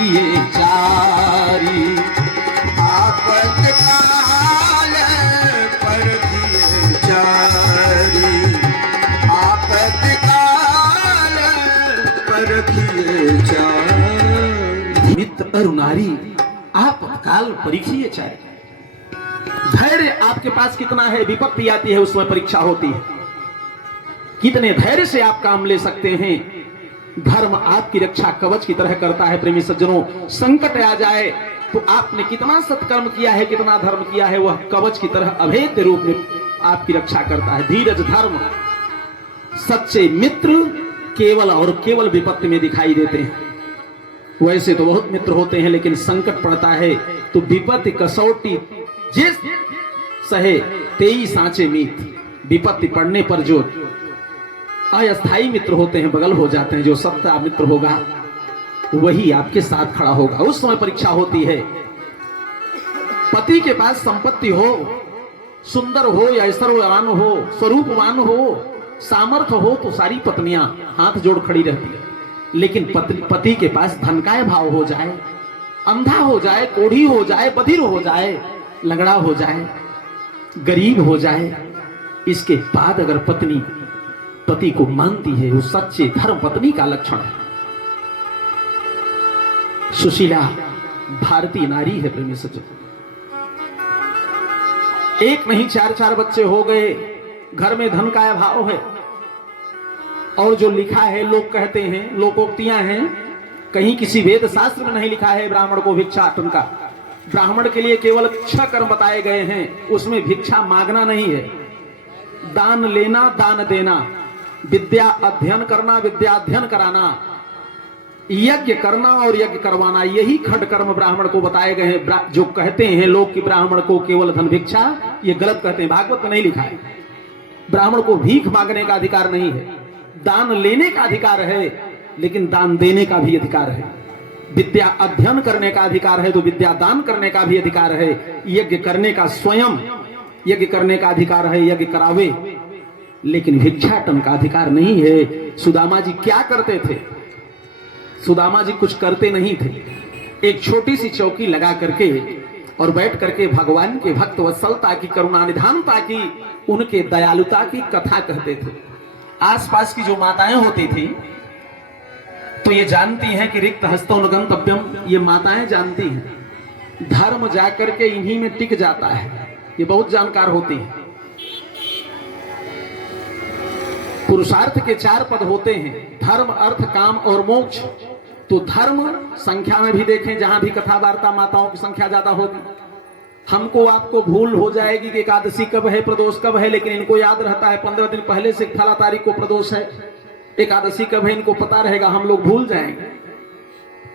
परखिए चारी, आपतकाल परखिए चारी, आपतकाल परखिए चारी। मित्र अरुणारी आपत्काल परीक्षिए चारी। धैर्य आपके पास कितना है, विपत्ति आती है उसमें परीक्षा होती है। कितने धैर्य से आप काम ले सकते हैं। धर्म आपकी रक्षा कवच की तरह करता है। प्रेमी सज्जनों, संकट आ जाए तो आपने कितना सत्कर्म किया है, कितना धर्म किया है, वह कवच की तरह अभेद्य रूप में आपकी रक्षा करता है। धीरज धर्म सच्चे मित्र केवल और केवल विपत्ति में दिखाई देते हैं। वैसे तो बहुत मित्र होते हैं, लेकिन संकट पड़ता है तो विपत्ति कसौटी जिस सहे तेई सांचे मीत। विपत्ति पड़ने पर जो अस्थाई मित्र होते हैं बगल हो जाते हैं, जो सच्चा मित्र होगा वही आपके साथ खड़ा होगा। उस समय परीक्षा होती है। पति के पास संपत्ति हो, सुंदर हो या ऐश्वर्यवान हो, स्वरूपवान हो, सामर्थ्य हो, तो सारी पत्नियां हाथ जोड़ खड़ी रहती है। लेकिन पति के पास धन का भाव हो जाए, अंधा हो जाए, कोढ़ी हो जाए, बधिर हो जाए, लंगड़ा हो जाए, गरीब हो जाए, इसके बाद अगर पत्नी पति को मानती है, वो सच्चे धर्म पत्नी का लक्षण है। सुशीला भारतीय नारी है। प्रेमी सज्जन, एक नहीं चार चार बच्चे हो गए, घर में धन का अभाव है। और जो लिखा है, लोग कहते हैं, लोकोक्तियां हैं, कहीं किसी वेद शास्त्र में नहीं लिखा है ब्राह्मण को भिक्षाटन का। ब्राह्मण के लिए केवल 6 कर्म बताए गए हैं, उसमें भिक्षा मांगना नहीं है। दान लेना, दान देना, विद्या अध्ययन करना, विद्या अध्ययन कराना, यज्ञ करना और यज्ञ करवाना, यही खड कर्म ब्राह्मण को बताए गए हैं। जो कहते हैं लोग कि ब्राह्मण को केवल धन भिक्षा, ये गलत कहते हैं। भागवत में नहीं लिखा है। ब्राह्मण को भीख मांगने का अधिकार नहीं है। दान लेने का अधिकार है, लेकिन दान देने का भी अधिकार है। विद्या अध्ययन करने का अधिकार है, तो विद्या दान करने का भी अधिकार है। यज्ञ करने का, स्वयं यज्ञ करने का अधिकार है, यज्ञ करावे, लेकिन भिक्षाटन का अधिकार नहीं है। सुदामा जी क्या करते थे? सुदामा जी कुछ करते नहीं थे। एक छोटी सी चौकी लगा करके और बैठ करके भगवान के भक्त वत्सलता की, करुणा निधानता की, उनके दयालुता की कथा कहते थे। आसपास की जो माताएं होती थी तो ये जानती हैं कि रिक्त हस्तों न गंतव्यम, ये माताएं जानती हैं धर्म जाकर के इन्हीं में टिक जाता है। ये बहुत जानकार होती है। पुरुषार्थ के 4 पद होते हैं, धर्म, अर्थ, काम और मोक्ष। तो धर्म संख्या में भी देखें, जहां भी कथा वार्ता माताओं की संख्या ज्यादा होगी। हमको आपको भूल हो जाएगी कि एकादशी कब है, प्रदोष कब है, लेकिन इनको याद रहता है 15 दिन पहले से फला तारीख को प्रदोष है, एकादशी कब है, इनको पता रहेगा। हम लोग भूल जाएंगे।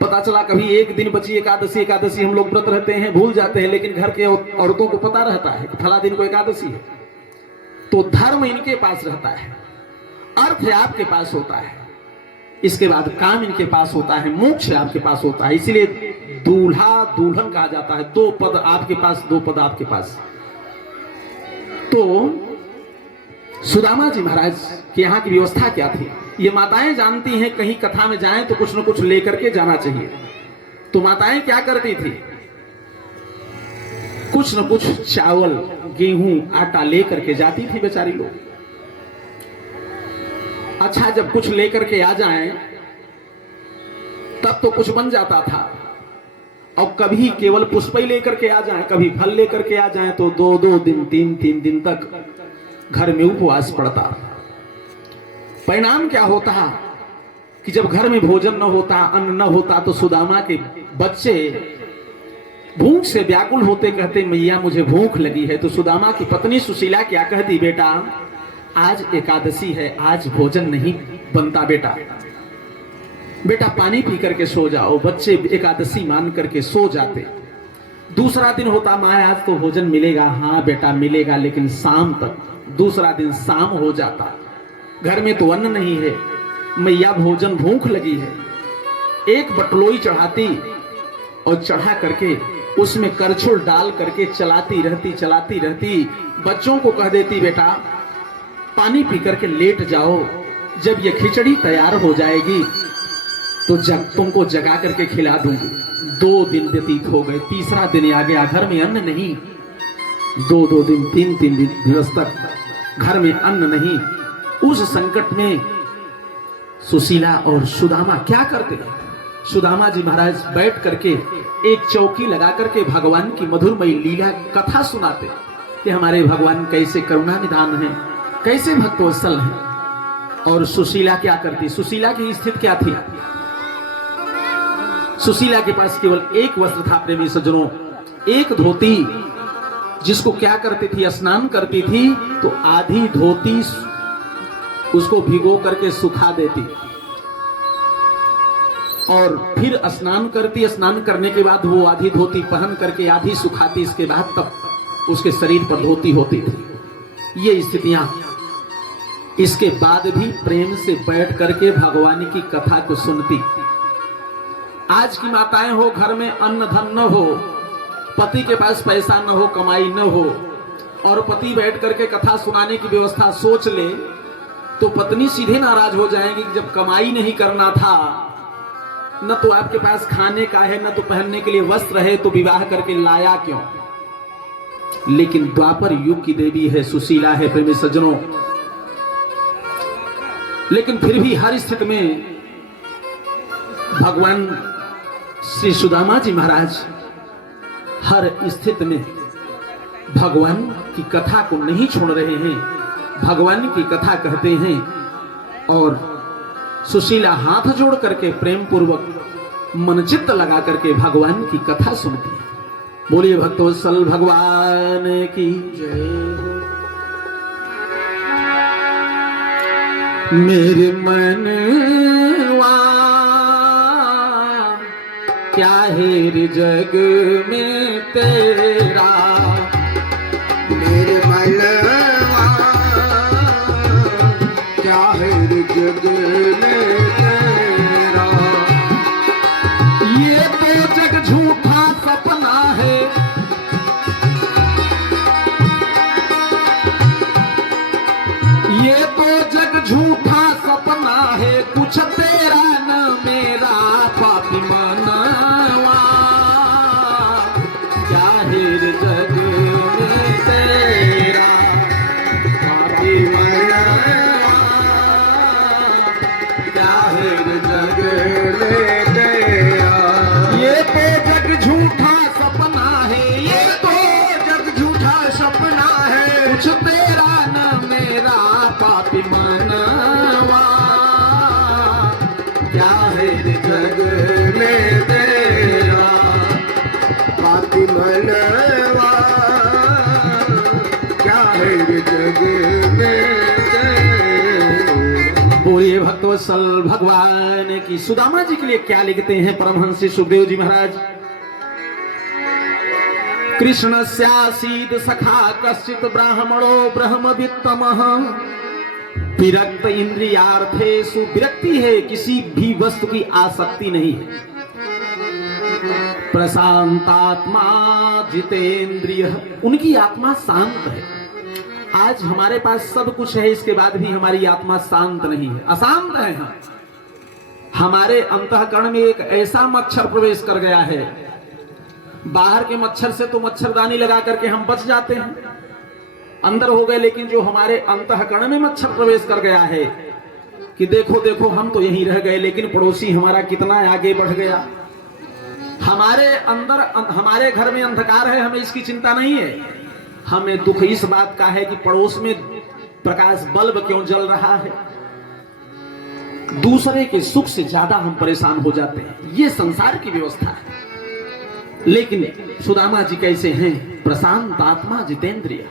पता चला कभी एक दिन बची एकादशी हम लोग व्रत रहते हैं, भूल जाते हैं, लेकिन घर के औरतों को पता रहता है कि फला दिन को एकादशी है। तो धर्म इनके पास रहता है, अर्थ आपके पास होता है, इसके बाद काम इनके पास होता है, मोक्ष आपके पास होता है। इसलिए दूल्हा दुल्हन कहा जाता है। 2 पद आपके पास, 2 पद आपके पास। तो सुदामा जी महाराज के यहाँ की व्यवस्था क्या थी, ये माताएं जानती हैं। कहीं कथा में जाएं तो कुछ न कुछ लेकर के जाना चाहिए। तो माताएं क्या करती थी, कुछ न कुछ चावल, गेहूं, आटा लेकर के जाती थी बेचारी लोग। अच्छा, जब कुछ लेकर के आ जाएं तब तो कुछ बन जाता था। और कभी केवल पुष्प ही लेकर के आ जाएं, कभी फल लेकर के आ जाएं, तो 2-2 दिन 3-3 दिन तक घर में उपवास पड़ता। परिणाम क्या होता कि जब घर में भोजन न होता, अन्न न होता, तो सुदामा के बच्चे भूख से व्याकुल होते, कहते मैया मुझे भूख लगी है। तो सुदामा की पत्नी सुशीला क्या कहती, बेटा आज एकादशी है, आज भोजन नहीं बनता, बेटा पानी पी करके सो जाओ। बच्चे एकादशी मान करके सो जाते। दूसरा दिन होता, माँ आज तो भोजन मिलेगा। हाँ बेटा मिलेगा, लेकिन शाम तक। दूसरा दिन शाम हो जाता, घर में तो अन्न नहीं है, मैया भोजन भूख लगी है। एक बटलोई चढ़ाती और चढ़ा करके उसमें करछुल डाल करके चलाती रहती। बच्चों को कह देती, बेटा पानी पी करके लेट जाओ, जब ये खिचड़ी तैयार हो जाएगी तो तुमको जगा करके खिला दूंगी। 2 दिन व्यतीत हो गए, तीसरा दिन आ गया, घर में अन्न नहीं। 2 दिन 3 दिवस तक घर में अन्न नहीं। उस संकट में सुशीला और सुदामा क्या करते? सुदामा जी महाराज बैठ करके एक चौकी लगा करके भगवान की मधुरमयी लीला कथा सुनाते कि हमारे भगवान कैसे करुणा निदान हैं, कैसे भक्तवत्सल हैं। और सुशीला क्या करती? सुशीला की स्थिति क्या थी? सुशीला के पास केवल एक वस्त्र था प्रेमी सज्जनों, एक धोती, जिसको क्या करती थी? स्नान करती थी तो आधी धोती उसको भिगो करके सुखा देती और फिर स्नान करती। स्नान करने के बाद वो आधी धोती पहन करके आधी सुखाती, इसके बाद तब उसके शरीर पर धोती होती थी। ये स्थितियां, इसके बाद भी प्रेम से बैठ करके भगवान की कथा को सुनती। आज की माताएं हो, घर में अन्न धन न हो, पति के पास पैसा न हो, कमाई न हो, और पति बैठ करके कथा सुनाने की व्यवस्था सोच ले तो पत्नी सीधे नाराज हो जाएगी कि जब कमाई नहीं करना था, न तो आपके पास खाने का है, न तो पहनने के लिए वस्त्र है, तो विवाह करके लाया क्यों? लेकिन द्वापर युग की देवी है, सुशीला है प्रेमी सज्जनों। लेकिन फिर भी हर स्थिति में भगवान श्री सुदामा जी महाराज हर स्थिति में भगवान की कथा को नहीं छोड़ रहे हैं, भगवान की कथा कहते हैं। और सुशीला हाथ जोड़ करके प्रेम पूर्वक मनचित्त लगा करके भगवान की कथा सुनती है। बोलिए भक्तवत्सल भगवान की जय। मेरे मनवा क्या है रे जग में तेरा, मेरे मनवा क्या है रे जग में तेरा। ये तो जग झूठा सपना है, ये तो जग झूठा सपना है, कुछ तेरा न मेरा पापी मनवा क्या है रे जग में तेरा, पापी मनवा क्या है रे जग में तेरा। ये तो जग झूठा सपना है, ये तो जग झूठा सपना है, कुछ तेरा न मेरा पापी मनवा क्या है रे जग में तेरा, पापी मनवा क्या है रे जग में तेरा। बोलिए भक्तवत्सल भगवान की। सुदामा जी के लिए क्या लिखते हैं परमहंस श्री सुखदेव जी महाराज? कृष्ण स्यासीद सखा कश्चित ब्राह्मणो ब्रह्मवित्तमः, विरक्त इंद्रियार्थेषु, विरक्ति है, किसी भी वस्तु की आसक्ति नहीं है। प्रशांतात्मा जितेंद्रिय, उनकी आत्मा शांत है। आज हमारे पास सब कुछ है, इसके बाद भी हमारी आत्मा शांत नहीं है, अशांत है हम। हमारे अंतःकरण में एक ऐसा मच्छर प्रवेश कर गया है, बाहर के मच्छर से तो मच्छरदानी लगा करके हम बच जाते हैं, अंदर हो गए, लेकिन जो हमारे अंतःकरण में मच्छर प्रवेश कर गया है कि देखो देखो हम तो यहीं रह गए, लेकिन पड़ोसी हमारा कितना आगे बढ़ गया। हमारे अंदर, हमारे घर में अंधकार है, हमें इसकी चिंता नहीं है, हमें दुख इस बात का है कि पड़ोस में प्रकाश बल्ब क्यों जल रहा है। दूसरे के सुख से ज्यादा हम परेशान हो जाते हैं, ये संसार की व्यवस्था है। लेकिन सुदामा जी कैसे हैं? प्रशांत आत्मा जितेंद्रिय,